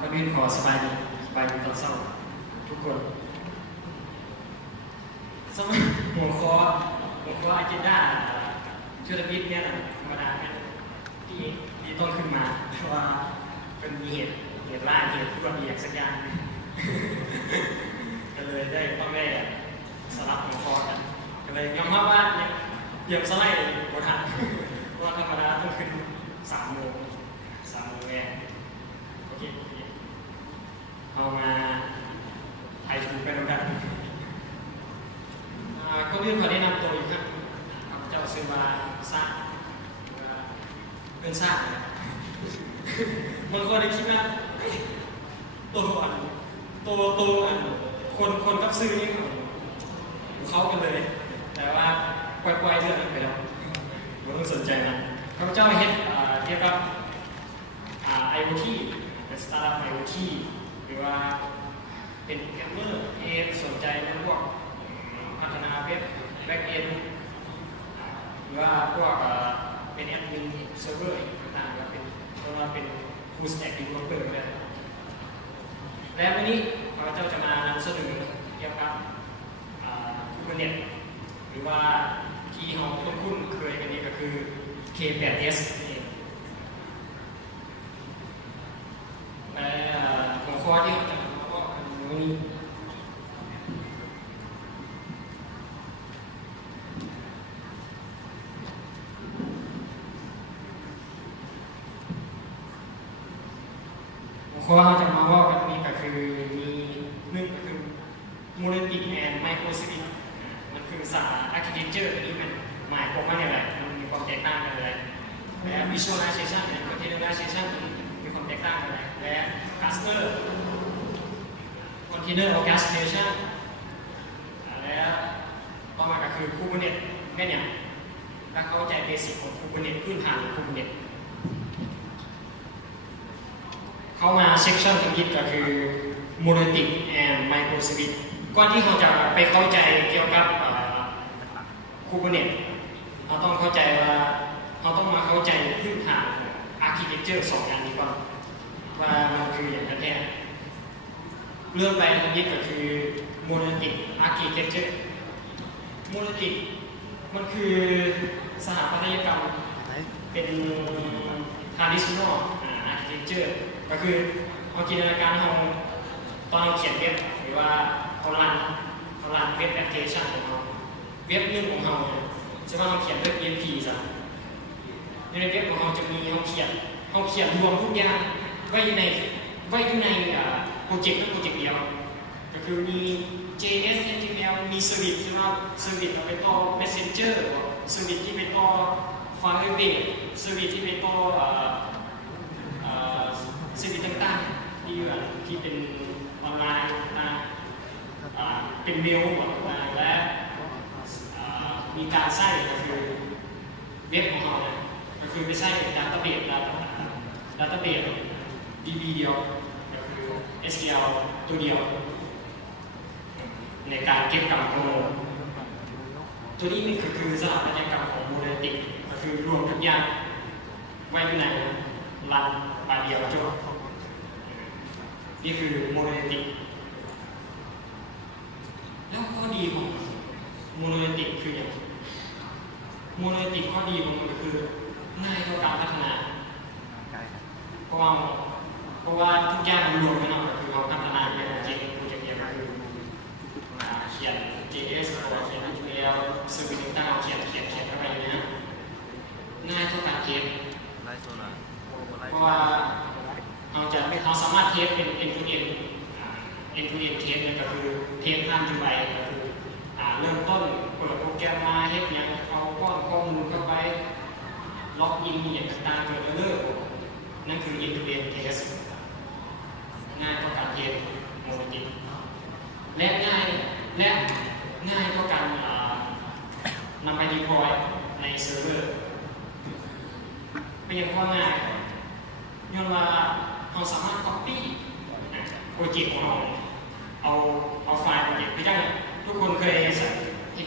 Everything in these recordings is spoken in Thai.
ก็มีขอสบายดีตอนเช้าทุกคนสมัยหัวข้ออาเจนดาเชื้อพิษเนี่ยธรรมดาเนี่ยที่ต้องขึ้นมาเพราะว่าเป็นมีเหตุร้ายเหตุที่ว่ามีอย่างสักอย่างก็เลยต้องได้สลับหัวข้อกันก็เลยยอมรับว่าเตรียมสไลด์บนหันเพราะว่าธรรมดาต้องขึ้น3 โมงแรกโอเคเอามาไทยถูกไปแล้วกันก็เรื่องขอแนะนำตัวอีกครับเจ้าซื้อมาสร้างเป็นสร้างบางคนได้คิดว่าตัวคนกับซื้อนี่เขากันเลยแต่ว่าปล่อยเรื่องนั้นไปแล้วไม่ต้องสนใจมันข้าพเจ้าเห็นเกี่ยวกับIoT เป็นสตาร์ทอัพ IoT หรือว่าเป็นแกมเมอร์สนใจในพวกพัฒนาเว็บแบ็กเอนด์หรือว่าพวกเป็นแอดมินเซิร์ฟเวอร์ต่างๆเป็น full stack developer ได้และวันนี้เราจะมานำเสนอเกี่ยวกับKubernetes หรือว่าที่เราคุ้นเคยกันนี้ก็คือ K8s และหัวข้อที่เราจะมาว่ากันวันนี้หัวข้อเราจะมาว่ากันนี้ก็คือมี1ก็คือ Monolithic and Microservice มันคือศาสตร์ Architecture อันนี้มันหมายความว่าอะไรมันมีความแตกต่างกันเลยและ Visualization และ Containerization มีความแตกต่างกันเลยและ Cluster Container Orchestration และต่อมาก็คือ Kubernetes แม่เนี่ยและเข้าใจเบสิกของ Kubernetes พื้นฐานของ Kubernetes เข้ามาเซกชันที่ยิดก็คือ Monolithic and Microservice ก่อนที่เราจะไปเข้าใจเกี่ยวกับKubernetes เราต้องเข้าใจว่าเราต้องมาเข้าใจพื้นฐาน Architecture 2 อย่างนี้ก่อนว่ามันคืออย่างแท้เรื่องไปที่ยิดก็คือ Monolithic Architecture Monolithic มันคือสถาปัตยกรรมเป็น Traditional Architecture ก็คือเราจินตนาการเราตอนเราเขียนเว็บหรือว่าเรารันเว็บแอปพลิเคชันของเราเว็บหนึ่งของเราใช่ไหมเราเขียนด้วย PHP ซะในเว็บของเราจะมีเราเขียนรวมทุกอย่างไว้อยู่ในโปรเจกต์เดียวก็คือมี JS HTML มีเซอร์วิสใช่ไหมเซอร์วิสเราไปต่อ Messenger เซอร์วิสที่ไปต่อ Firebase เซอร์วิสที่ไปต่อสิ่งต่างๆที่เป็นออนไลน์ต่างเป็นเมลและมีการใส่ก็คือเว็บของเราก็คือไปใส่ดัตต้าเบสDB เดียวก็คือ SQL ตัวเดียวในการเก็บกรรมข้อมูลตัวนี้ก็คือสถาปัตยกรรมของ Monolithic ก็คือรวมทุกอย่างไว้ในรันบาเดียวจบนี่คือ Monolithic แล้วข้อดีของ Monolithic คืออย่าง Monolithic ข้อดีของมันก็คือง่ายต่อการพัฒนาเพราะว่าทุกอย่างมันรวมกันก็คือเราพัฒนาเรื่องจริงโปรเจกต์เดียวก็คือเขียน JS เขียน HTML สื่อต่างๆเขียนเข้าไปอยู่นะง่ายต่อการเทสเพราะว่าเราสามารถเทสเป็น end to end เทสก็คือเทสผ่าน UI ก็คือเริ่มต้นเปิดโปรแกรมมาเทสอย่างเอาป้อนข้อมูลเข้าไปล็อกอินอย่างต่างๆเกิดเลิกนั่นคือ end to end เทสง่ายต่อการเทสโมเดลและง่ายต่อการนำไป deploy ในเซิร์ฟเวอร์เป็นอย่างว่าง่ายย้อนว่าเราสามารถ copy โปรเจกต์ของเราเอาไฟล์โปรเจกต์ไปได้ทุกคนเคย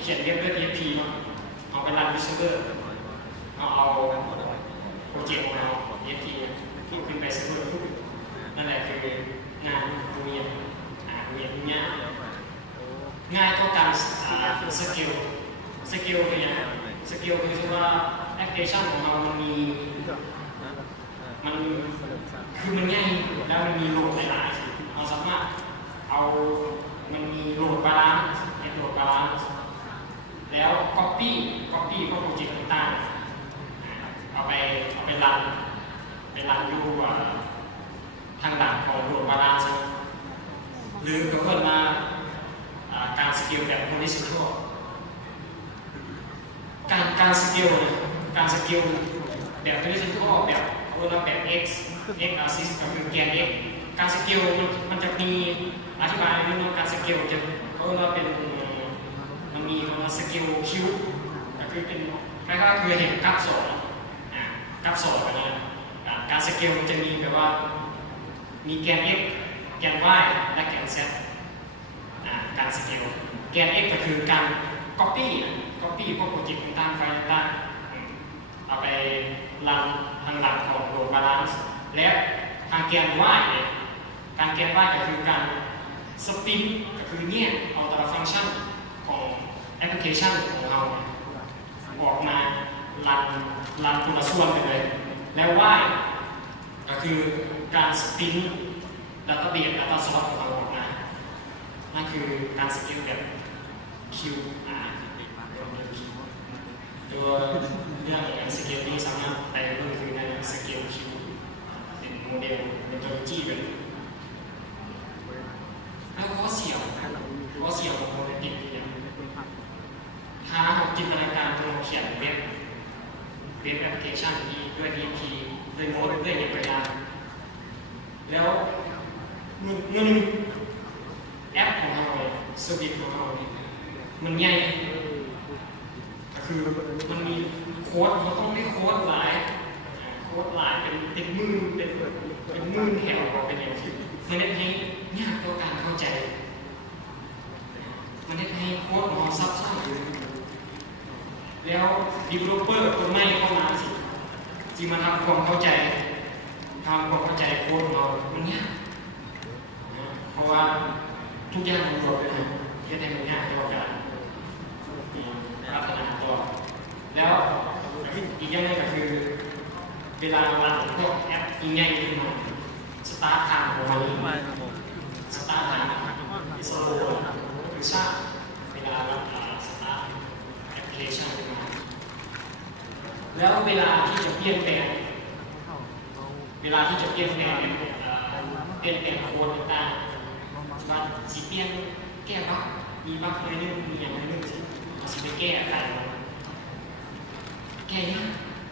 เขียนเว็บด้วย PHP เนาะเอา ไปรันวิสเวอร์เอาโปรเจกต์ของเรา EFT ขึ้นไปเซิร์ฟเวอร์นั่นแหละคืองานเรียนง่ายเท่ากันสกิลคือยังสกิลคือว่าแอปพลิเคชันของเรามันคือมันง่ายแล้วมันมีโหลดหลายๆเราสามารถเอามันมีโหลดบาลานซ์แล้ว copy พวกโปรเจกต์ต่างๆเอาไปรันอยู่ทางหลังของโหลดบาลานซ์หรือก็เพิ่มมาการสกิลแบบ horizontal การสกิลแบบ horizontal แบบx axis ก็คือแกน x การสกิลมันจะมีอธิบายเรื่องการสกิลจะเขาเรียกว่าเป็นมันมีคำว่าสกิลคิวก็คือเป็นคล้ายๆคือเห็นกราฟสองแบบนี้การสกิลมันจะมีแบบว่ามีแกน x แกน y และแกน z การสกิลแกน x ก็คือการ copy พวกโปรเจกต์ต่างๆไฟล์ต่างๆเอาไปรันทางหลังของโหลดบาลานซ์และทางแกน y เนี่ยการแกน y ก็คือการสปินก็คือเนี่ยเอาแต่ละฟังก์ชันของแอปพลิเคชันของเราออกมารันคนละส่วนไปเลยแล้ว y ก็คือการสปินdatabase data source ของเราออกมานั่นคือการสกิลแบบ QR ตัวเรื่องสกิลที่สามารถไปเรื่องคือในสกิล Q เป็นโมเดลเมทอดโลจีแบบแล้วข้อเสียของโมเดลติดเนี่ยถ้าเราจินตนาการตัวเขียนเว็บแอปพลิเคชันที่ด้วย PHP ด้วยโน้ตด้วยอย่างไรแล้วเงินแอปของเราเซอร์วิสของเราเนี่ยมันใหญ่ก็คือมันมีโค้ดเราต้องได้โค้ดหลายเป็นหมื่นเป็นหมื่นแถวเป็นอย่างที่มันได้ให้ยากต่อการเข้าใจมันได้ให้โค้ดของเราซับซ้อนแล้ว developer คนใหม่เข้ามาสิมาทำความเข้าใจโค้ดของเรามันยากเพราะว่าทุกอย่างมันรวมกันแค่ในมันยากต่อการพัฒนาตัวแล้วอีกอย่างนึงก็คือเวลารันพวกแอปง่ายๆขึ้นมาสตาร์ททางของมันสตาร์ททางอิสโลหรือชาเวลาเราสตาร์ทแอปพลิเคชันขึ้นมาแล้วเวลาที่จะเปลี่ยนแปลงโค้ดต่างๆว่าสิเปลี่ยนแก้บั๊กมีบั๊กอะไรนึงมีอย่างไรนึงสิไปแก้อะไรแก้เนี่ย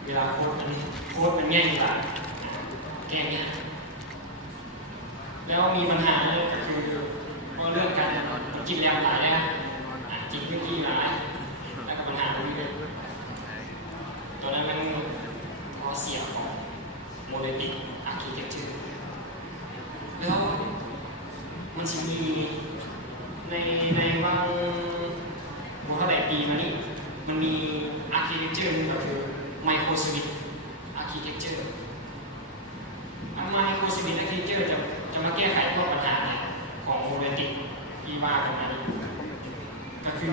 เวลาโค้ดมันง่ายกว่าแก้เนี่ยแล้วมีปัญหาก็คือเพราะเรื่องการกินแรงหลายนะกินพื้นที่หลายแล้วก็ปัญหาตรงนี้ตัวนั้นมันข้อเสียของโมเดลติกอาร์คิเทคเจอร์แล้วมันจะมีในบางเท่าไหร่ปีมานี้มันมีอาร์คิเทคเจอร์นึงก็คือไมโครสวิตอาร์คิเทคเจอร์ไมโครสวิตอาร์คิเทคเจอร์จะมาแก้ไขพวกปัญหาของโมเดลติกที่ว่ากันมานี้ก็คือ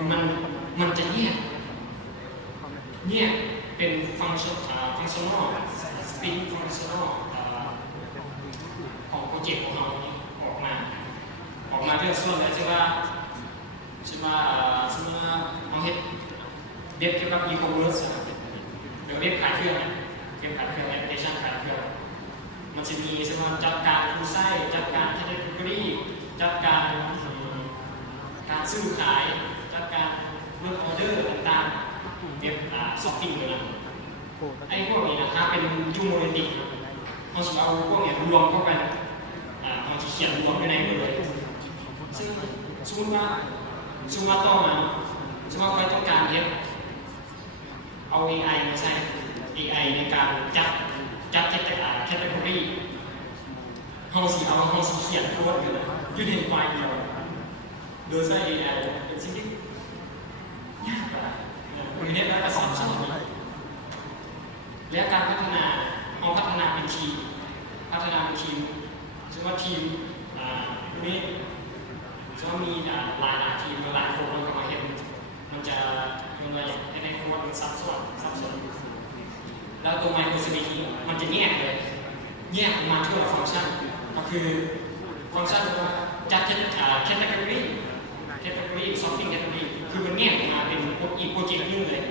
มันจะเนี่ยเป็นฟังก์ชันนอลสปริงฟังก์ชันนอลของโปรเจกต์ของเราออกมาเรื่องส่วนแล้วใช่ว่าเอาเฮ็ดเว็บเกี่ยวกับอีคอมเมิร์ซเว็บขายเครื่องแอปพลิเคชันขายเครื่องมันจะมีใช่ไหมจัดการผู้ใช้จัดการแคตตาล็อกจัดการซื้อขายจัดการเรื่องออเดอร์ต่างๆเว็บช้อปปิ้งเลยนะไอ้พวกนี้นะครับเป็นจูโมเดติกเราจะเอาพวกนี้รวมเข้าไปเราจะเขียนรวมไว้ในเลยซึ่งสมมติว่าต่อมาสมมติว่าใครต้องการเฮ็ดเอา AI มาใช้ AI ในการจัดแคตตาล็อกเราสิเขียนโค้ดอยู่ในไฟล์เดียวโดยใช้ AI เป็นสิ่งที่ยากกว่า คือเนี่ยแล้วก็สอนและการพัฒนาเอาพัฒนาเป็นทีมซึ่งว่าทีมนี้ซึ่งว่ามีหลายทีมหลายคนเข้ามาเห็นมันจะมันอะไรในครัวมันซับซ้อนแล้วตัวไมโครสวิตช์มันจะแยกเลยแยกมาทั่วฟังก์ชันก็คือฟังก์ชันจัดแคตตาล็อกซอฟติ้งแคตตาล็อกคือมันแยกมาเป็นอีกโปรเจกต์นึงเลย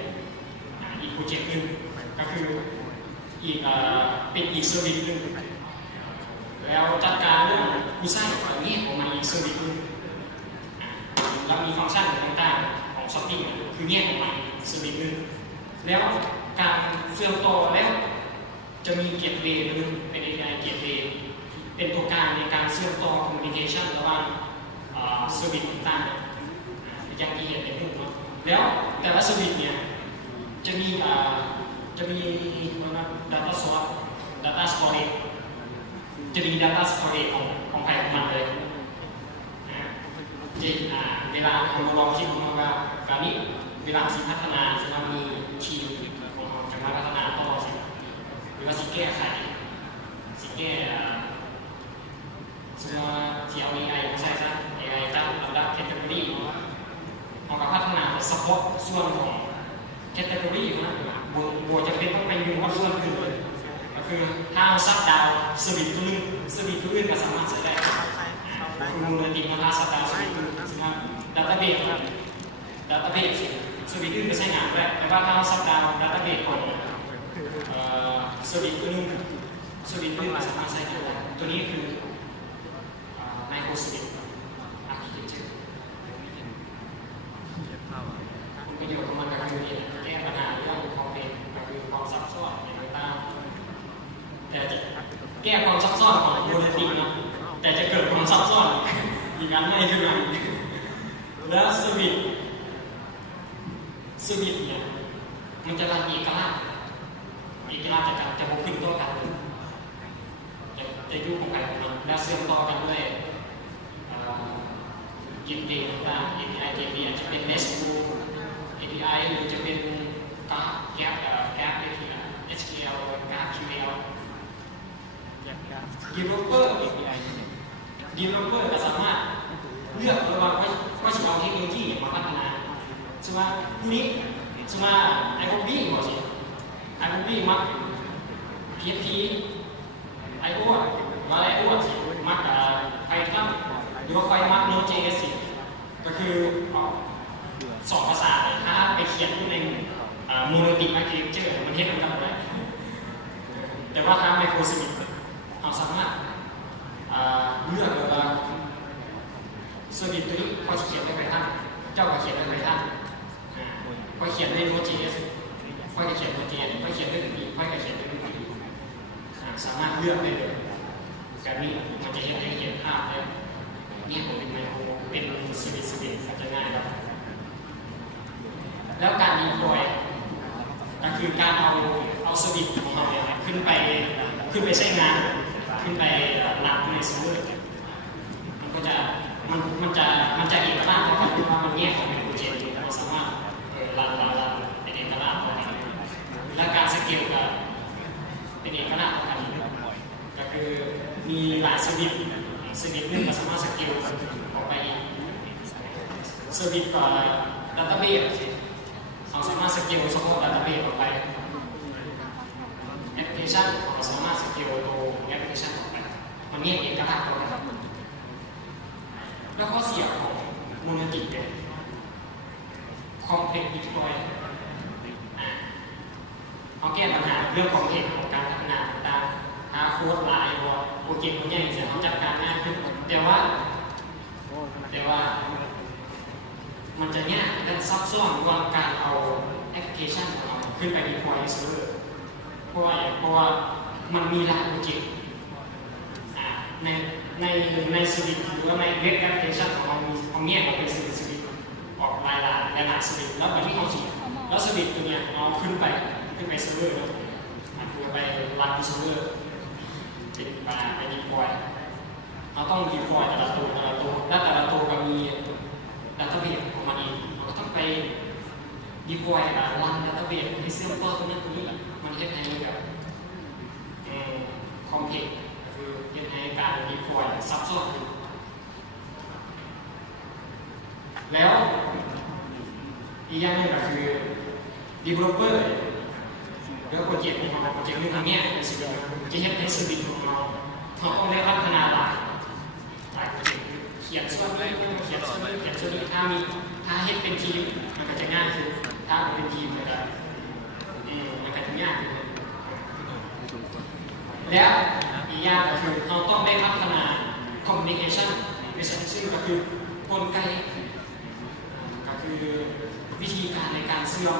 อีกโปรเจกต์นึงก็คืออีกเป็นอีกเซอร์วิสนึงแล้วจัดการเรื่องผู้สร้างแบบนี้ออกมาอีกเซอร์วิสนึงแล้วมีฟังก์ชันต่างๆของซอฟติ้งคือแยกออกมาเซอร์วิสนึงแล้วการเชื่อมต่อแล้วจะมีเกตเวย์นึงเป็น API เกตเวย์เป็นตัวกลางในการเชื่อมต่อคอมมิวนิเคชันระหว่างเซอร์วิสต่างๆอย่างที่เห็นในรูปเนาะแล้วแต่ละเซอร์วิสเนี่ยจะมี data source data storage จะมี data storage ของใครของมันเลยเวลาเราลองคิดดูว่าการนี้เวลาสิพัฒนาจะต้องมีทีมของเราจะมาพัฒนาต่อสิหรือว่าสิแก้ไขสิแก้ซึ่งว่าที่เอา AI มาใช้ซะ AI ตั้งลำดับ category ของการพัฒนาเฉพาะส่วนของ category นะบัวจะเป็นต้องไปอยู่ว่าส่วนอื่นเลยก็คือถ้าเอาซับดาวสวิตตัวนึงสวิตตัวอื่นก็สามารถใช้ได้คือมูลนิธิมาทาซับดาวสวิตตัวนึงนะครับดัตต้าเบสสวิตอื่นก็ใช้งานได้แต่ว่าถ้าเอาซับดาวดัตต้าเบสของสวิตตัวนึงสวิตอื่นก็สามารถใช้ได้ตัวนี้คือไมโครสวิตอาร์คิเทคเจอร์ประโยชน์ของมันก็คือแก้ปัญหาเรื่องความเป็นก็คือความซับซ้อนในต่างๆแต่จะแก้ความซับซ้อนของโมเลกุลเนาะแต่จะเกิดความซับซ้อนอีกอันไม่ขึ้นมาแล้วสวิตเนี่ยมันจะรันเอกราชจะบวกขึ้นตัวกันจะยุ่งของใครของมันแล้วเชื่อมต่อกันด้วยเกมเดย์ต่างๆ API เกมเดย์อาจจะเป็น RESTful API หรือจะเป็นกราฟ SQL กราฟ QL Developer ก็สามารถเลือกระหว่างว่าจะเอาเทคโนโลยีมาพัฒนาใช่ไหมผู้นี้ใช่ไหมไอ้พวกบี้หมดสิไอ้พวกบี้มัก PHP ไอ้อ้วนมาไอ้อ้วนสิมักPython หรือว่าไฟมัก Node.js สิก็คือสองภาษาเลยถ้าไปเขียนในMonolithic Architecture มันเห็นกันได้แต่ว่าถ้า Microservice เราสามารถเลือกเลยว่าเซอร์วิสตัวนี้พอเขียนได้ไปท่านเจ้าก็เขียนได้ไปท่านพอเขียนใน Node.js พอจะเขียน Node.js พอเขียนได้แบบนี้พอจะเขียนได้แบบนี้สามารถเลือกได้เลยการนี้มันจะเห็นภาพได้นี่ผมเป็นไมโครเป็นเซอร์วิสจะง่ายครับแล้วการดีพลอยก็คือการเอาสวิตช์ของเราเนี่ยขึ้นไปใช้งานขึ้นไปรับในเซิร์ฟเวอร์มันจะเอกราชเพราะว่ามันแยกออกเป็นโปรเจกต์เราสามารถรันเป็นเอกราชและการสเกลก็เป็นเอกราชกันก็คือมีหลายสวิตช์นึงก็สามารถสเกลออกไปอีกสวิตช์กับดัตต้าเบสเราสามารถสเกลเฉพาะดัตต้าเบสออกไปแอปพลิเคชันเราสามารถสเกลตัวแอปพลิเคชันออกไปมันแยกเอกราชกันแล้วข้อเสียของโมโนลิธิเนี่ย complex deploy เขาแก้ปัญหาเรื่องของเหตุของการพัฒนาต่างๆหาโค้ดหลายโปรเจกต์ใหญ่เสร็จเขาจัดการง่ายขึ้นแต่ว่ามันจะเนี่ยและซับซ้อนกว่าการเอาแอปพลิเคชันของเราขึ้นไป deploy ในเซิร์ฟเวอร์เพราะว่ามันมีหลายโปรเจกต์ในสวิตหรือว่าในเว็บแอปพลิเคชันของเราแยกออกเป็นสวิตออกหลายสวิตแล้วแบบที่เขาสิแล้วสวิตตัวเนี้ยเอาขึ้นไปเซิร์ฟเวอร์คือไปรันเซิร์ฟเวอร์ไปดีพลอยเราต้องดีพลอยแต่ละตัวและแต่ละตัวก็มีดัตต้าเบสของมันเองเราต้องไป ดีพอยรันดัตเตอร์เบสให้เชื่อมต่อตรงนั้นตรงนี้มันเฮ็ดให้แบบคอมเพล็กซ์คือเฮ็ดให้การดีพอยซับซ้อนขึ้นแล้วอีกอย่างหนึ่งก็คือ developer หรือโปรเจกต์ของเราโปรเจกต์หนึ่งอันนี้จะเฮ็ดให้serviceของเราต้องได้พัฒนาหลายโปรเจกต์เขียนส่วนนี้เขียนส่วนนี้ถ้าเฮ็ดเป็นทีมมันก็จะง่ายขึ้นถ้าเป็นทีมมันก็จะยากขึ้นแล้วอีกอย่างก็คือเราต้องได้พัฒนา communication ซึ่งก็คือกลไกก็คือวิธีการในการเชื่อม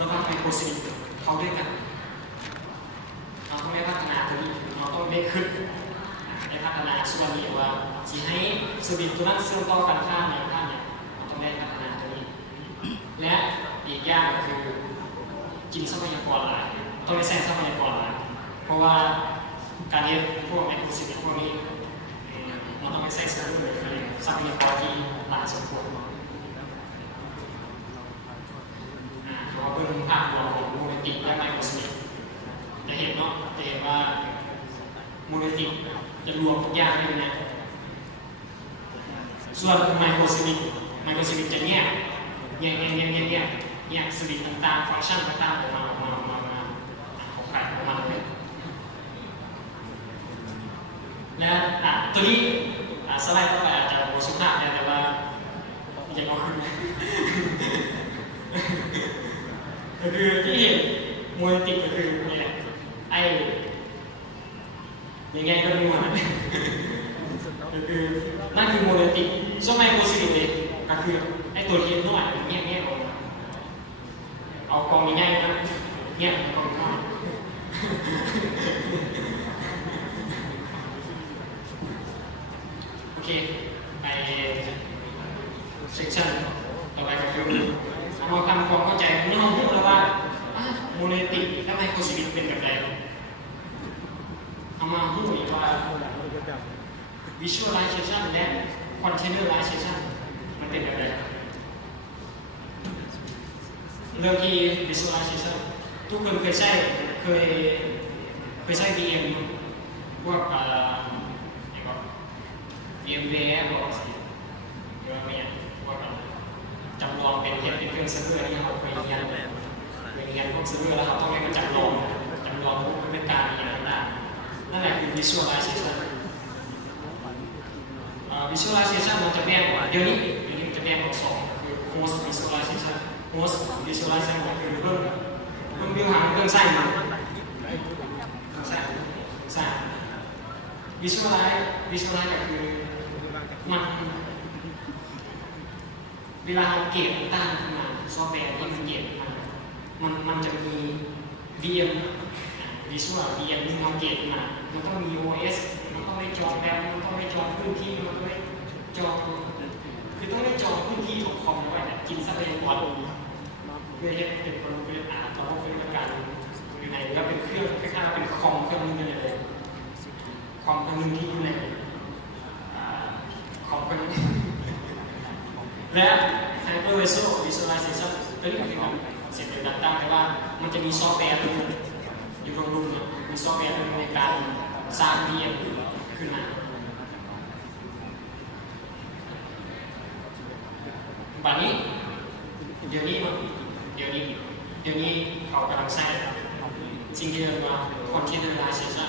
ระหว่างไมโครสวิตช์เขาด้วยกันเราต้องได้พัฒนาตัวนี้เราต้องได้ขึ้นได้พัฒนาส่วนนี้ว่าสิให้สวิตช์ตัวนั้นเชื่อมต่อกันข้างเนี่ยเราต้องได้พัฒนาตัวนี้และอีกอย่างก็คือกินทรัพยากรหลายต้องได้แทรกทรัพยากรหลายเพราะว่าการเรียนพวกไมโครสวิตช์พวกนี้เราต้องไปแทรกทรัพยากรที่หลายสมควรเพราะว่าเป็นภาพรวมของโมเลกุลและไมโครสวิตช์จะเห็นเนาะจะเห็นว่าโมเลกุลจะรวมทุกอย่างได้นะส่วนไมโครสวิตช์จะแยกสวิตช์ต่างๆฟังก์ชันต่างๆออกมาของใครของมันเลยและตัวนี้สไลด์ต่อไปอาจจะโมสุภาพแต่ว่ายังเอาขึ้นก็คือที่เห็นโมเลกุลก็คือเนี่ยไอ้ยังไงก็ไม่รู้นะก็คือนั่นคือโมเลกุลส่วนไมโครสวิตช์เลยก็คือไอ้ตัวที่น้อยเงี้ยเอากองง่ายๆนะเงี้ยกองง่ายโอเคไปเซสชั่นต่อไปก็คือเราทำความเข้าใจในห้องพูดแล้วว่าโมเลกุลและไมโครสวิตช์เป็นแบบไรเอามาพูดอีกว่า visualization และ containerization มันเป็นแบบไรเรื่องที่ visualization ทุกคนเคยใช้ VM พวกVMware หรือว่าเนี่ยพวกจำลองเป็นเครื่องเซิร์ฟเวอร์ที่เราเคยเรียนพวกเซิร์ฟเวอร์แล้วเราต้องให้มันจำลองพวกเป็นการเรียนต่างๆนั่นแหละคือ visualization visualization มันจะแบ่งเดี๋ยวนี้มันจะแบ่งออกสองคือ host visualization host visualization ก็คือเพิ่มวิวหางเครื่องใส่visualize ก็คือมันเวลาเราเก็บตั้งขึ้นมาซอฟต์แวร์ที่มันเก็บมันจะมี VM Visual VM นึงเราเก็บมามันต้องมี OS มันต้องได้จองแบบมันต้องได้จองพื้นที่มันต้องได้จองคือต้องได้จองพื้นที่ของคอมไว้เนี่ยกินทรัพยากรเพื่อให้เป็นคนเป็นต่อเป็นการอยู่ในแล้วเป็นเครื่องคล้ายๆเป็นคอมเครื่องนึงเลยคอมเครื่องนึงที่อยู่ในคอมเครื่องนึงและ Hypervisual Visualization ก็เรียกว่าเสร็จเป็นดังๆแต่ว่ามันจะมีซอฟต์แวร์ตัวนึงอยู่ตรงนู้นเนี่ยมีซอฟต์แวร์ตัวนึงในการสร้าง VM ขึ้นมาแบบนี้เดี๋ยวนี้เขากำลังใช้สิ่งที่เรียกว่า containerization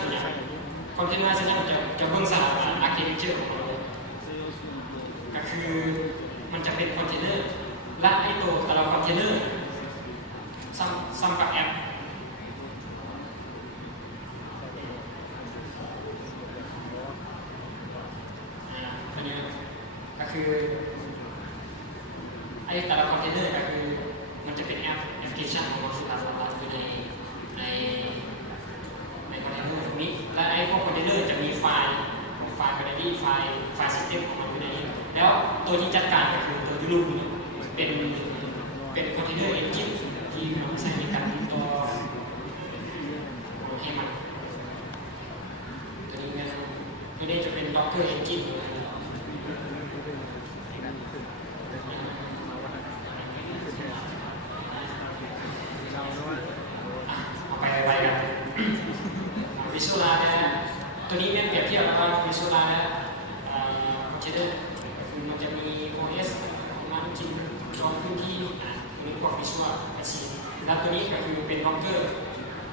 คืออะไร containerization จะเบิ่งสถาบัน architecture ของเราก็คือมันจะเป็นคอนเทนเนอร์และไอ้ตัวแต่ละคอนเทนเนอร์ซ้ำกับแอปอันนี้ก็คือไอ้แต่ละคอนเทนเนอร์ก็คือมันจะเป็นแอปพลิเคชันของเราที่เราสามารถอยู่ในคอนเทนเนอร์ตรงนี้และไอ้พวกคอนเทนเนอร์จะมีไฟล์ไบนารี่ไฟล์ซิสเต็มของมันอยู่ในนี้แล้วตัวที่จัดการก็คือตัวที่รูปนี้เป็นคอนเทนเนอร์เอนจินที่มันใช้ในการติดต่อให้มันตัวนี้จะเป็น Docker Engine เ ตัวนี้เนี่ยเปรียบเทียบกับว่าวิชวลไลน์คอนเทนเนอร์คือมันจะมี OS ของมันจริงรองพื้นที่ตัวนี้พวกวิชวลแมชชีนแล้วตัวนี้ก็คือเป็นล็อกเกอร์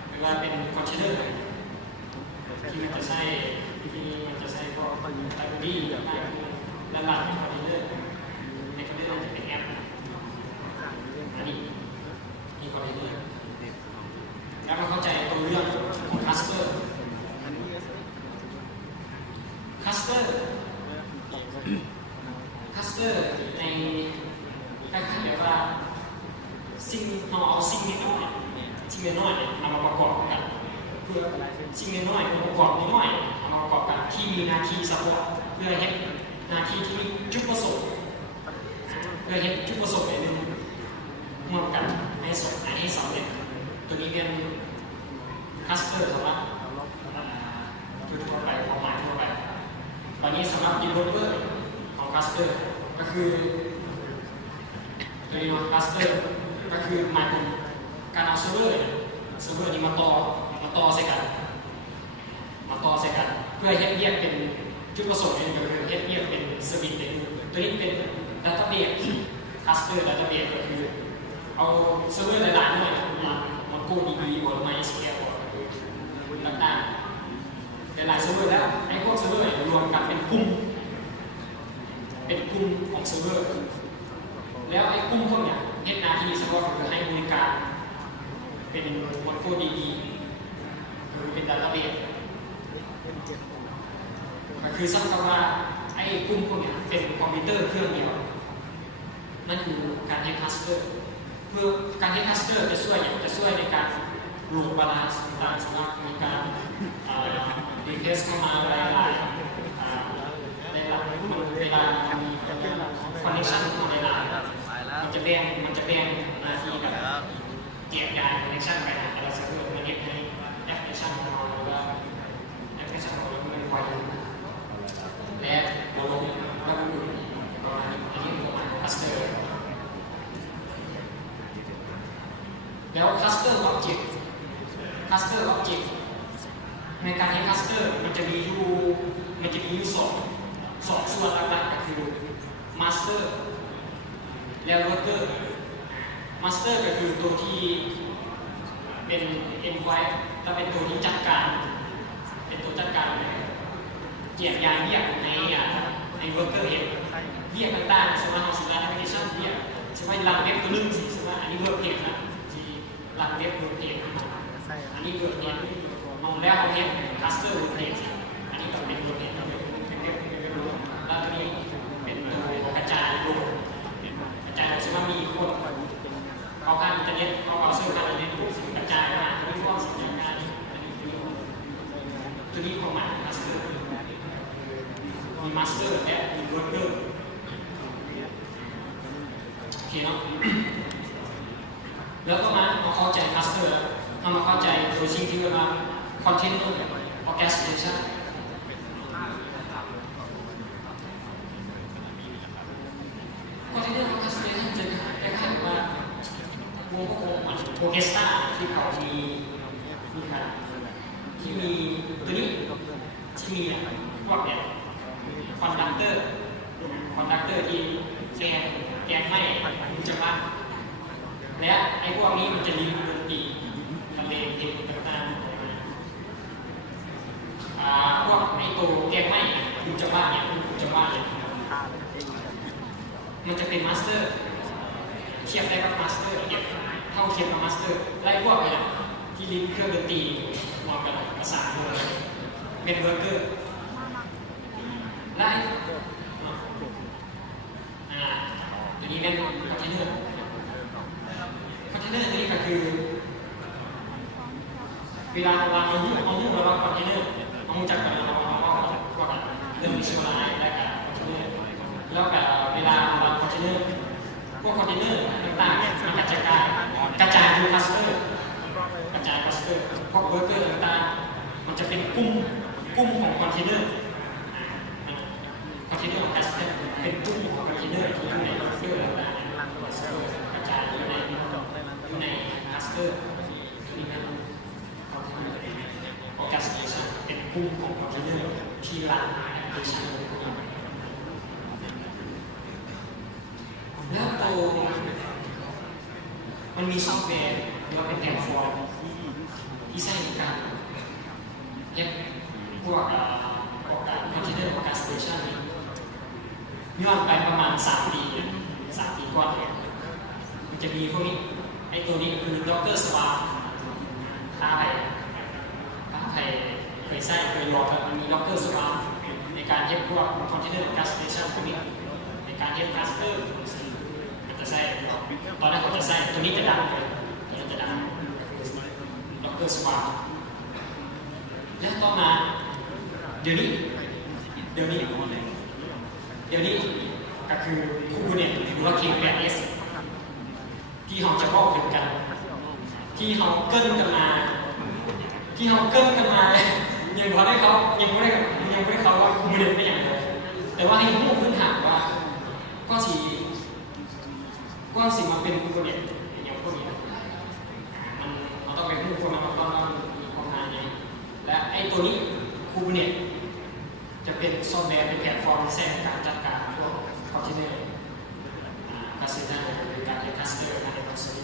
หรือว่าเป็นคอนเทนเนอร์ที่มันจะใช้พวกไลบรารีและหลักในคอนเทนเนอร์จะเป็นแอปอันนี้มีคอนเทนเนอร์แล้วมาเข้าใจตัวเรื่องของคลัสเตอร์ในคล้ายๆแบบว่าสิ่งเราเอาสิ่งน้อยเนี่ยเอามาประกอบกันเพื่อสิ่งน้อยมาประกอบน้อยเอามาประกอบกันที่มีหน้าที่ซัพพอร์ตเพื่อให้หน้าที่ที่มีจุดประสงค์เพื่อให้จุดประสงค์ในหนึ่งร่วมกันให้สำเร็จตัวนี้เป็นคลัสเตอร์สำหรับทั่วไปความหมายทั่วไปตอนนี้สำหรับ developer ของคลัสเตอร์ก็คือตัวนี้คลัสเตอร์ก็คือหมายถึงการเอาเซิร์ฟเวอร์นี้มาต่อใส่กันเพื่อให้เรียกเป็นจุดประสงค์ก็คือให้เรียกเป็นสวิตช์ตัวนี้เป็น database cluster database ก็คือเอาเซิร์ฟเวอร์หลายๆหน่วยมาโกดีบีบนไมซ์แคร์ต่างๆหลายเซิร์ฟเวอร์แล้วไอ้พวกเซิร์ฟเวอร์รวมกันเป็นกลุ่มของเซิร์ฟเวอร์แล้วไอ้กลุ่มพวกเนี้ยเฮ็ดหน้าที่เฉพาะคือให้บริการเป็นบนโคดีบีคือเป็น database ก็คือสักคำว่าไอ้กลุ่มพวกนี้เป็นคอมพิวเตอร์เครื่องเดียวนั่นคือการเฮ็ดคลัสเตอร์เพื่อการเฮ็ดคลัสเตอร์จะช่วยในการรวมบาลานซ์ต่างๆสำหรับมีการรีเควสเข้ามาหลายเวลามีคอนเนคชั่นเข้ามาหลายมันจะแบ่งหน้าที่กับเกี่ยวกับคอนเนคชั่นไปแต่ละเซิร์ฟเวอร์มันเรียกให้แอปพลิเคชันของเราหรือว่าแอปพลิเคชันของเราไม่พออยู่และเราลงระบบอื่นประมาณนี้อันนี้คือหมายของคลัสเตอร์แล้วคลัสเตอร์ออบเจกต์ในการเห็นคลัสเตอร์มันจะมีอยู่สองส่วนหลักๆก็คือ master และ worker master ก็คือตัวที่เป็น endpoint และเป็นตัวที่จัดการเกี่ยวกับเรียกใน worker เห็นเรียกต่างๆสมมติเราสื่อสารแอปพลิเคชันเรียกสมมติรันเว็บตัวนึงสิสมมติอันนี้ work page นะที่รันเว็บ work page อันนี้ work page มองแล้วเห็น cluster work page อันนี้ก็เป็น work page แล้วตัวนี้เป็นตัวกระจายลงสมมติมีคนเอาผ่านอินเทอร์เน็ตเอาเซิร์ฟผ่านอินเทอร์เน็ตปุ๊บสิ่งกระจายมาตัวนี้ความสิ่งกระจายตัวนี้ความหมายมาสเตอร์มีมาสเตอร์และมีเวิร์กเกอร์โอเคเนาะแล้วก็มาเข้าใจมาสเตอร์แล้วมาเข้าใจโดยสิ่งที่เรียกว่า container orchestration container orchestration จะคล้ายๆว่าวงโอเคสตราที่เขามีการที่มีตัวนี้ที่มีพวกเนี่ยคอนดักเตอร์ที่แกนไม่รู้จักบ้างและไอ้พวกนี้มันจะลิงก์ดนตรีทำเพลงต่างๆพวกไอ้ตัวแกนไม่รู้จักบ้างเนี่ยมันจะเป็นมาสเตอร์เทียบได้กับมาสเตอร์เท่าเทียมกับมาสเตอร์ไล่พวกเนี่ยที่ลิงก์เครื่องดนตรีมองกันประสานเลยเป็นเวิร์กเกอร์ไล่ตัวนี้เป็นคอนเทนเนอร์ตัวนี้ก็คือเวลาเราเอาหุ้นเราคอนเทนเนอร์เอาจากกันเราว่ากันเรื่องวิชวลไลน์และการคอนเทนเนอร์แล้วก็เวลาเราคอนเทนเนอร์พวกคอนเทนเนอร์ต่างๆมันกระจายดูคลัสเตอร์พวกเวิร์กเกอร์ต่างๆมันจะเป็นกลุ่มของคอนเทนเนอร์ของคลัสเตอร์เป็นกลุ่มของคอนเทนเนอร์ที่อยู่ในเวิร์กเกอร์ต่างๆกระจายอยู่ในคลัสเตอร์นี่เป็นคอนเทนเนอร์ orchestration เป็น กลุ่มของคอนเทนเนอร์ที่รันแอปพลิเคชันพวกนี้แล้วตัวมันมีซอฟต์แวร์หรือว่าเป็นแพลตฟอร์มที่ใช้ในการเรียกพวกคอนเทนเนอร์ของการสเตชันนี้ย้อนไปประมาณ3 ปีกว่ามันจะมีพวกนี้ไอ้ตัวนี้คือ Docker Swarm ถ้าใครเคยใช้เคยลองมันมี Docker Swarm ในการเรียกพวกคอนเทนเนอร์ของการสเตชันพวกนี้ในการเรียกคลัสเตอร์ก็จะใช้ตอนนั้นผมจะใช้ตัวนี้จะดังเลยตัวนี้จะดัง Docker Swarm แล้วต่อมาเดี๋ยวนี้ก็คือ Kubernetes หรือว่า K8s ที่เราจะบอกถึงกันที่เราเกินกันมายังไม่ได้เขาว่า Kubernetes เป็นอย่างไรแต่ว่าให้ผู้พื้นฐานว่าก็สิมาเป็น Kubernetes อย่างพวกนี้มันต้องเป็นผู้คนมันต้องมีความหมายไงและไอ้ตัวนี้ Kubernetes จะเป็นซอฟต์แวร์เป็นแพลตฟอร์มที่ใช้ในการจัดการพวกคอนเทนเนอร์คัสเตอร์หรือการเรียนคัสเตอร์การเรียนคอนเซปต์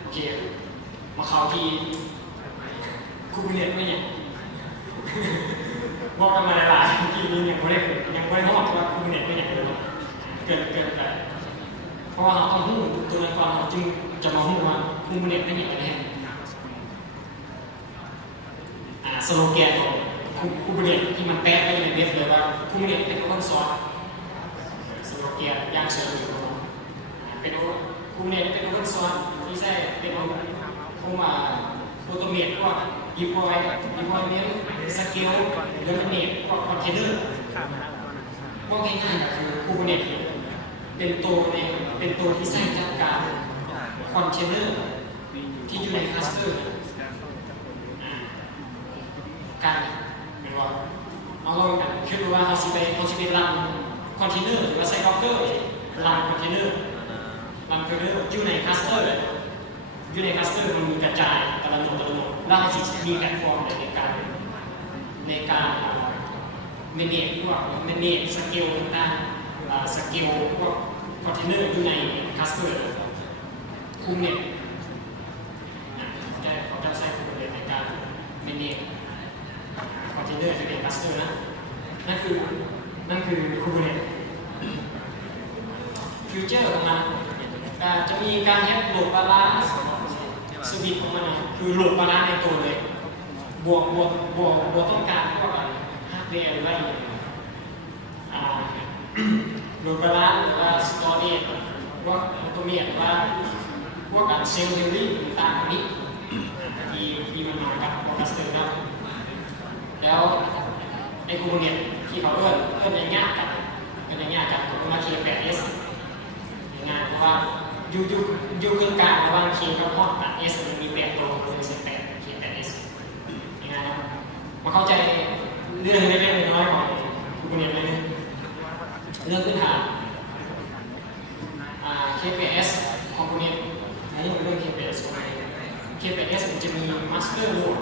โอเคมาเข้าที่ Kubernetes ไม่เนี่ยบอกกันมาหลายๆทีนี้ยังไม่ได้บอกว่า Kubernetes ไม่เนี่ยเกินไปเพราะว่าเราต้องพูดตัวนั้นก่อนเราจึงจะมาพูดว่า Kubernetes ไม่เนี่ยอะไรสโลแกนของKubernetesที่มันแปะไปในเว็บเลยว่า Kubernetes เป็น open source สโลแกนย่างเชิงเป็น Kubernetes เป็น open source ที่ใช้เป็นพวกautomate พวก deployment scale dominate พวก container พวกง่ายๆก็คือ Kubernetes เป็นตัวที่ใช้จัดการ container ที่อยู่ใน clusterกันเหมือนว่าเอาลองกันคิดดูว่าเราสิไปรันคอนเทนเนอร์หรือว่าใช้ Docker รันคอนเทนเนอร์อยู่ในคลัสเตอร์มันมีกระจายแต่ละโนดแล้วให้มีแพลตฟอร์มในการmanage พวก manage สเกลต่างๆสเกลพวกคอนเทนเนอร์อยู่ในคลัสเตอร์คุมเนี่ยเขาจะใช้คุมในการ manageคอนเทนเนอร์จะเป็นคลัสเตอร์นะนั่นคือ Kubernetes ฟิวเจอร์ของมันจะมีการแยกโหลดบาลานซ์สวิตของมันคือโหลดบาลานซ์ในตัวเลยบวกต้องการพวกฮาร์ดแวร์หรือว่าโหลดบาลานซ์หรือว่าสตอเรจพวกออโตเมตหรือว่าพวกการเซลล์เฮลิ่งต่างๆนี้ที่มันมากับคลัสเตอร์นะแล้วไอ้ Kubernetes ที่เขาเอิ้นอย่างเงี้ยกันก็มา K8s ง่ายเพราะว่าอยู่กึ่งกลางระหว่าง K กับ Pod กับ S มันมี8ตัวเลย18 K8s ง่ายนะมาเข้าใจเรื่องเล็กๆน้อยๆของ Kubernetes เลยเรื่องพื้นฐานK8s Component นี่เป็นเรื่อง K8s K8s มันจะมี Master Node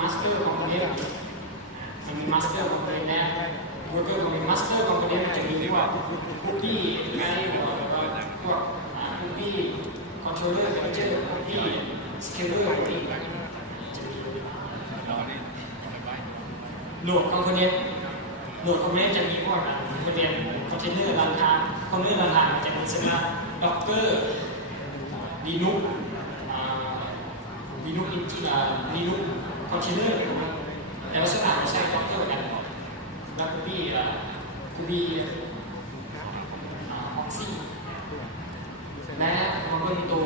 Master component มันมี Master component และ Worker component Master component มันจะมีพวก Cookie ไงพวก Cookie Controller Manager Cookie Scaler Cookie จะมี Node component จะมีพวกContainer Runtime Container Runtime จะมีสำหรับ Docker Linux Linux Container แต่ว่าส่วนใหญ่ใช้ Docker กันแล้วคูบี้Oxy และมันก็มีตัว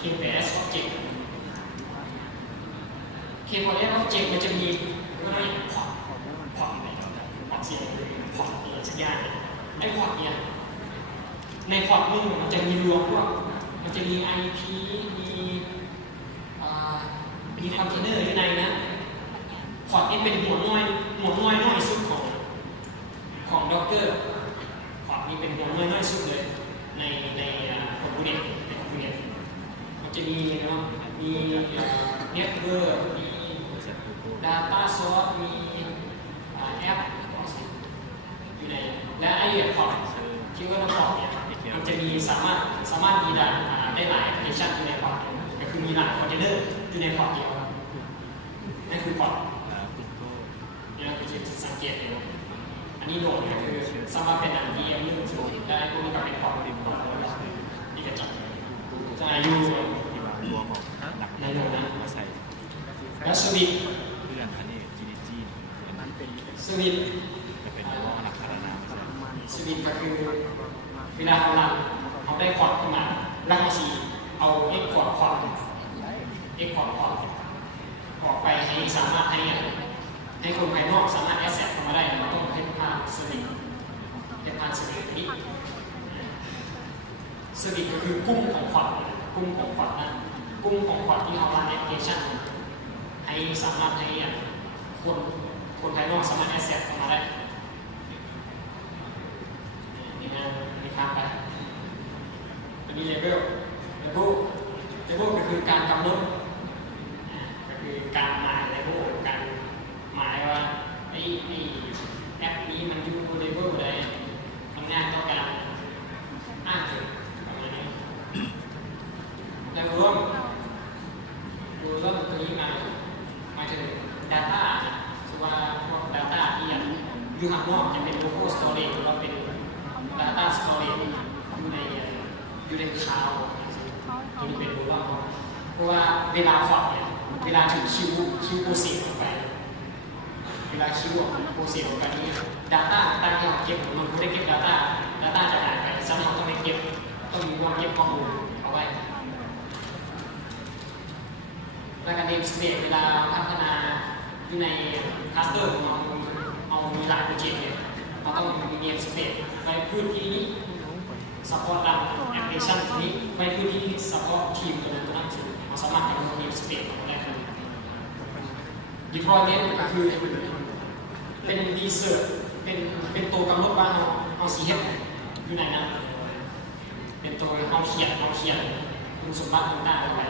K8s Object K8s Object มันจะมีก็ได้พอร์ตเสียงพอร์ตอะไรสักอย่างไอ้พอร์ตเนี่ยในพอร์ตนึงมันจะมีรวมพวกมันจะมี IP มีคอนเทนเนอร์อยู่ในนั้นพอร์ตนี้เป็นหัวน้อยสุดของ Docker พอร์ตนี้เป็นหัวน้อยสุดเลยในKubernetes มันจะมีเนาะมีเน็ตเวิร์กมี Data Source มีแอปอยู่ในและไอ้พอร์ตที่ว่าพอร์ตเนี่ยมันจะมีสามารถมีได้หลายแอปพลิเคชันอยู่ในพอร์ตก็คือมีหลายคอนเทนเนอร์อยู่ในพอร์ตเดียวนั่นคือพอร์ตนี่เราจะสังเกตดูอันนี้โหลดก็คือสามารถเป็นอันที่ยังนึ่งสูงได้พวกนี้ก็เป็นพอร์ตนี่ก็จะอายุในโหลดนะแล้วสวิตสวิตก็คือเวลาเราได้พอร์ตขึ้นมาแล้วเราเอาเอ็กพอร์ตออกไปให้สามารถให้คนภายนอกสามารถแอสเซทเข้ามาได้เราต้องให้ผ่านสวิตนี้สวิตก็คือกุ้งของพอร์ตนะกุ้งของพอร์ตที่เรารันแอปพลิเคชันให้สามารถให้คนภายนอกสามารถแอสเซทเข้ามาได้นี่ข้ามไปตัวนี้เลเวลก็คือการกำหนดก็คือการหมายเลเวลการหมายว่าไอ้แอปนี้มันอยู่เลเวลใดทำงานต่อการอ้างถึงประมาณนี้แล้วรวมตัวนี้หมายถึง Data ซึ่งว่าพวก Data ที่อยู่ข้างนอกจะเป็น local storage หรือว่าเป็น Data storage อยู่ในคลาวด์ตัวนี้เป็นว่าเพราะว่าเวลาพอร์ตเนี่ยเวลาถึงคิวโปรเซสออกไปเวลาคิวโปรเซสออกไปนี้ Data ตั้งที่เราเก็บมันไม่ได้เก็บ Data จะหายไปซ้ำเราต้องไปเก็บต้องมีความเก็บข้อมูลเอาไว้และการ namespace เวลาพัฒนาอยู่ในคลัสเตอร์ของเรามีหลายโปรเจกต์เนี่ยเราต้องมี namespace ไปพื้นที่นี้support ดังแอปพลิเคชันนี้ไปพื้นที่ support ทีมตัวนั้นเราสามารถทำ namespace ของได้ครับ deployment ก็คือเป็น research เป็นตัวกำหนดว่าเราสีเฮ็ดอยู่ไหนนะเป็นตัวเราเขียนคุณสมบัติต่างๆไป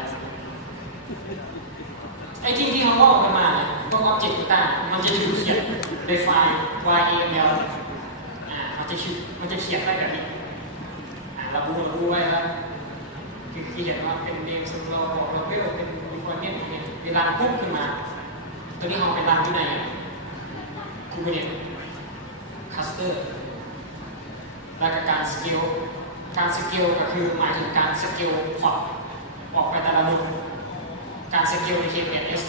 ไอ้ที่เขาบอกกันมาเนี่ยพวก object ต่างๆมันจะถูกเขียนโดยไฟล์ YAML มันจะเขียนได้แบบนี้ระบุไว้แล้วคือเขียนว่าเป็น name ซึ่งเราบอกเราเรียกว่าเป็น deployment เนี่ยเวลาปุ๊บขึ้นมาตัวนี้เราไปรันที่ไหน Kubernetes cluster และการสเกลก็คือหมายถึงการสเกลพอร์ตออกไปแต่ละโนดการสเกลใน KPS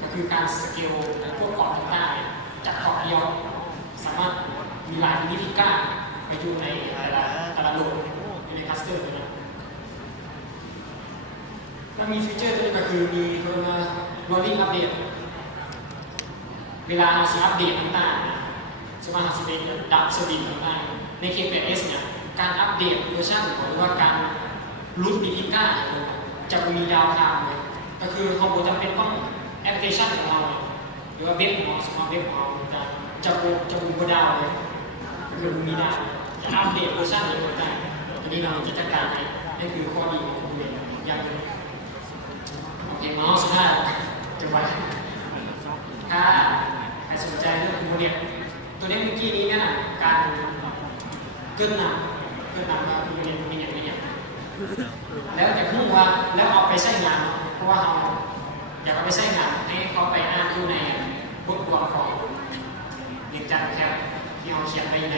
ก็คือการสเกลพวกพอร์ตต่างๆจากพอร์ตเดียวสามารถมีหลายมิติก้าไปอยู่ในแต่ละโนดอยู่ในคลัสเตอร์นะแล้วมีฟีเจอร์ตัวนี้ก็คือมีตัวมา rolling update เวลาเราอัปเดตต่างๆสมมติเราเป็นดับสวิตต่างๆใน KPS เนี่ยการอัปเดตเวอร์ชันหรือว่าการรุดมิติก้าจะมีดาวไทม์เลยก็คือเราจำเป็นต้องแอปพลิเคชันของเราหรือว่าเว็บของเราสมาร์ทเว็บของเราจะบูมดาวเลยก็คือมีดาวจะอัปเดตเวอร์ชันเลยได้ทีนี้เราจะจัดการให้นั่นคือข้อดีของคุณเองอย่างหนึ่งโอเคมาสุดท้ายจะไปถ้าใครสนใจเรื่องคุณเนี่ยตัวนี้เมื่อกี้นี้เนี่ยนะการเกินนำมาคุณเนี่ยไม่อย่างแล้วจะพูดว่าแล้วเอาไปใช้งานเพราะว่าเราอยากเอาไปใช้งานให้เขาไปอ่านอยู่ในบทความของเรียนจัดแคปที่เราเขียนไปใน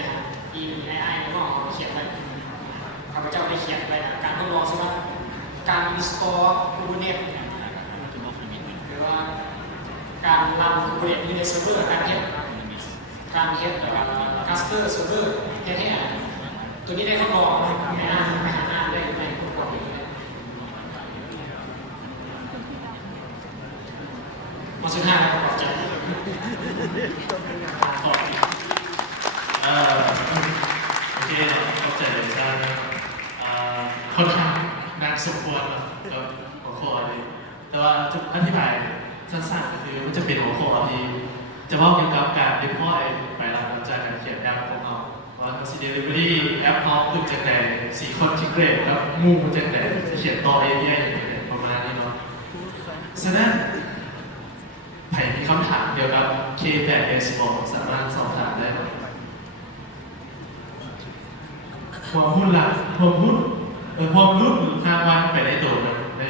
EII แล้วก็เขียนไปข้าพเจ้าได้เขียนไปการทดลองใช่ไหมการ install Kubernetes หรือว่าการรัน Kubernetes อยู่ในเซิร์ฟเวอร์การเทสcluster server แท้ๆตัวนี้ได้ทดลองไปหาอ่านได้ในบทความนี้มาสุดท้ายแล้วขอบใจขอบโอเคเข้าใจเลยใช่ค่อนข้างหนักสมควรกับหัวข้อเลยแต่ว่าจะอธิบายสั้นๆก็คือมันจะเป็นหัวข้อที่จะว่าเกี่ยวกับการ deploy ไปหลังจากการเขียนแอปของเราว่า delivery แอปเขาขึ้นจากไหน4 คนที่เกรดแล้วมูมันจากไหนจะเขียนต่อ API อย่างไรประมาณ ฉะนั้นใครมีคำถามเกี่ยวกับ K8 Expo สามารถสอบถามได้หัวหุ้นหลักหัวหุ้นรุ่น5 วันไปได้ตัวมันได้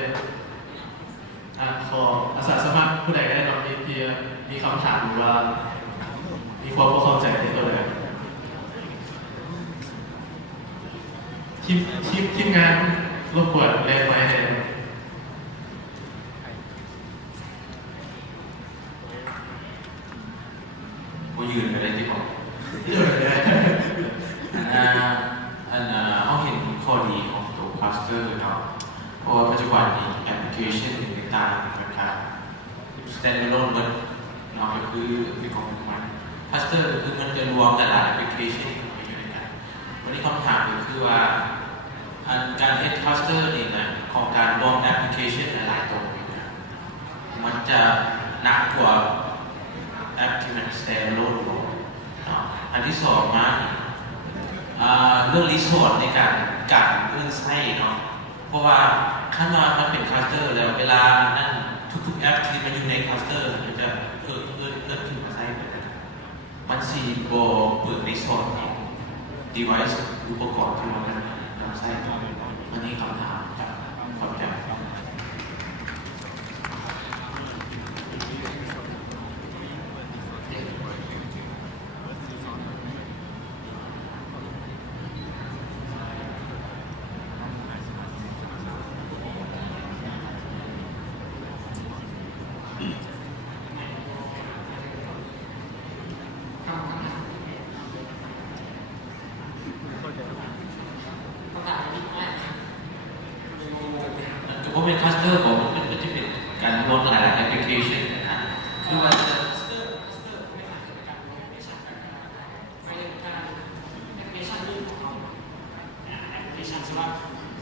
ขออาสาสมัครผู้ใดได้ลองมีคำถามหรือว่ามีความเข้าใจในตัวเลยทีมงานรบกวนแรงไม้แทนก็ยืนไปได้ที่บอกเขาเห็นข้อดีของตัวพลาสเตอร์เนาะเพราะว่าปัจจุบันนี้แอปพลิเคชันต่างๆนะครับ standalone มันเนาะก็คือของมันพลาสเตอร์คือมันจะรวมแต่ละแอปพลิเคชันไปอยู่ในกันวันนี้คำถามก็คือว่าการเฮ็ดพลาสเตอร์นี่นะของการรวมแอปพลิเคชันหลายๆตัวนี่นะมันจะหนักกว่าแอปที่มัน standalone อันที่สองมาเรื่องรีโซร์สในการเรื่องไส้เนาะเพราะว่าขั้นมามันเป็นคลัสเตอร์แล้วเวลานั่นทุกๆแอปที่มันอยู่ในคลัสเตอร์มันจะถึงมาไส้ไปนะมันสีโบเปิดรีโซร์สของ device อุปกรณ์ที่มันนำไส้อันนี้คำถามจากความจำเพราะเป็นคลัสเตอร์บอกมันจะเป็นการรวมหลายๆแอปพลิเคชันนะคือว่าจะ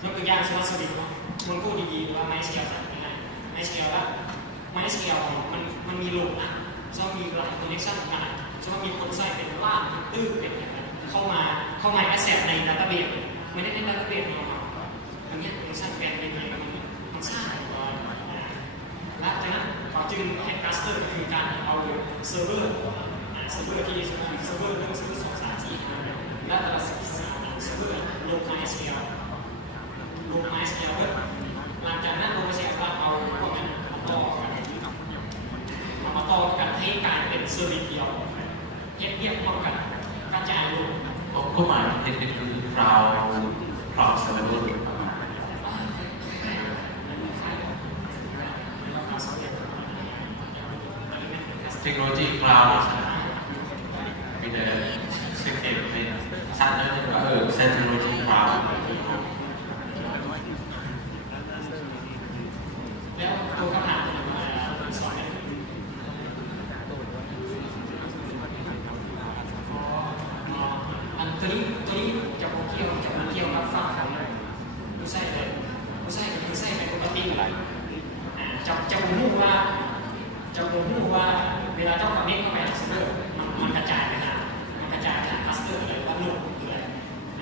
ยกตัวอย่างสมมติสวิตมันพูดดีๆหรือว่าไม้สเกลสั่งง่ายไม้สเกลแล้วไม้สเกลมันมีโหลดนะจะมีหลายคอนเนคชั่นกันจะมีคนใส่เป็นล่างเป็นตื้อเป็นอย่างนั้นเข้ามาแอสเซทในดัตต้าเบสไม่ได้ในดัตต้าเบสเนาะอันนี้คอนเนคชั่นเป็นยังไงมันสร้างก่อนและจากนั้นเราจึงเห็นคลัสเตอร์คือการเอาเซิร์ฟเวอร์ที่เซิร์ฟเวอร์1 2 3 4 5และแต่ละเซิร์ฟเวอร์ลง MySQL ลง MySQL หลังจากนั้นลง MySQL เอาพวกนั้นมาต่อกันให้กลายเป็นเซอร์วิสเดียวเทียบพร้อมกันกระจายลงก็หมายถึงคือ cloud server ประมาณเทคโนโลยี cloud มีแต่สิ่งที่เป็นสั้นเลยว่าเทคโนโลยี cloud แล้วตัวคำถามสอนตัวนี้จะมาเกี่ยวกับฝั่งของผู้ใช้เลยผู้ใช้กับผู้ใช้ในปกติอะไรจะรู้ว่าเวลาเจ้าคอนเนคเข้าไปในเซิร์ฟเวอร์มันกระจายไปหาคลัสเตอร์เลยว่าโหลดเลย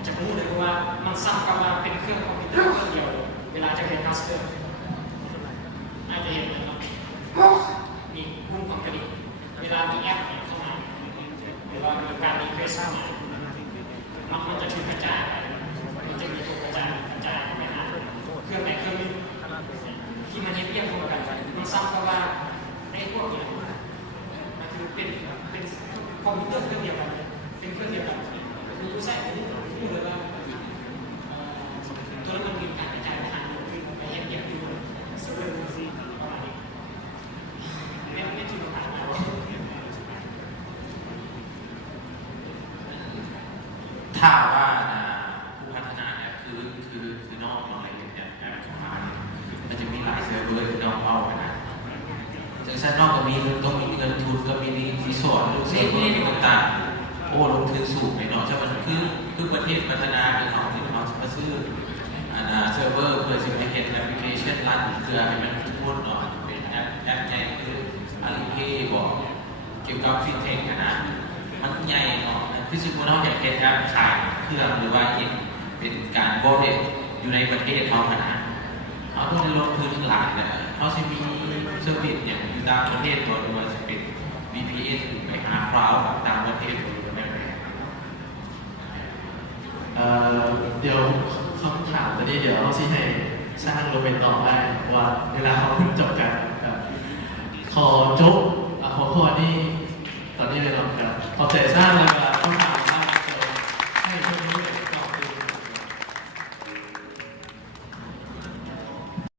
จะรู้เลยว่ามันซ้ำกับว่าเป็นเครื่องคอมพิวเตอร์เครื่องเดียวเวลาจะเป็นคลัสเตอร์อาจจะเห็นเลยครับนี่พุ่งของกระดิ่งเวลามีแอปเข้ามาหรือว่ามีการรีเควสเข้ามามันจะถูกกระจายไปมันจะมีตัวกระจายไปหาเครื่องไหนเครื่องนึงที่มันเทียบกันมันซ้ำกับว่าไอ้พวกนี้มันคือเป็นคอมพิวเตอร์เครื่องเดียวกันเป็นเครื่องเดียวกันคือผู้ใช้พูดเลยว่าตัวนั้นมันมีการกระจายไปหาคือไปเทียบอยู่เซิร์ฟเวอร์ประมาณนี้ไม่ถึงขนาดนั้นถ้าว่าผู้พัฒนาเนี่ยคือนอกอะไรอย่างเงี้ยแอปของมันมันจะมีหลายเซิร์ฟเวอร์ที่นอกเอาไปนะจากชั้นนอกก็มีต้องมีเงินทุนก็มีรีสอร์ทเซิร์ฟเวอร์ต่างๆโอ้ลงทุนสูงไปเนาะจะมันคือประเทศพัฒนาเป็นของที่เราจะมาซื้อเซิร์ฟเวอร์เพื่อจะไปเห็นแอปพลิเคชันรันเครือให้มันทุนเนาะเป็นแอปใหญ่คือAlipayบอกเกี่ยวกับฟินเทคนะมันใหญ่เนาะที่สุดเราอยากเห็นแอปขายเครื่องหรือว่าเป็นการโบเดตอยู่ในประเทศเขาขนาดเขาต้องลงทุนหลายเลย เขาจะมีเซอร์วิสอย่างอยู่ต่างประเทศหรือว่าจะเป็น VPN ไปหาคลาวด์ต่างประเทศหรือว่าแบบไหน เดี๋ยวคำถามตอนนี้เดี๋ยวเราสิให้สร้างโรเบนต่อได้ว่าเวลาเขาเพิ่งจบกันขอจบหัวข้อนี้ตอนนี้เลยเนาะครับขอบใจสร้างแล้วก็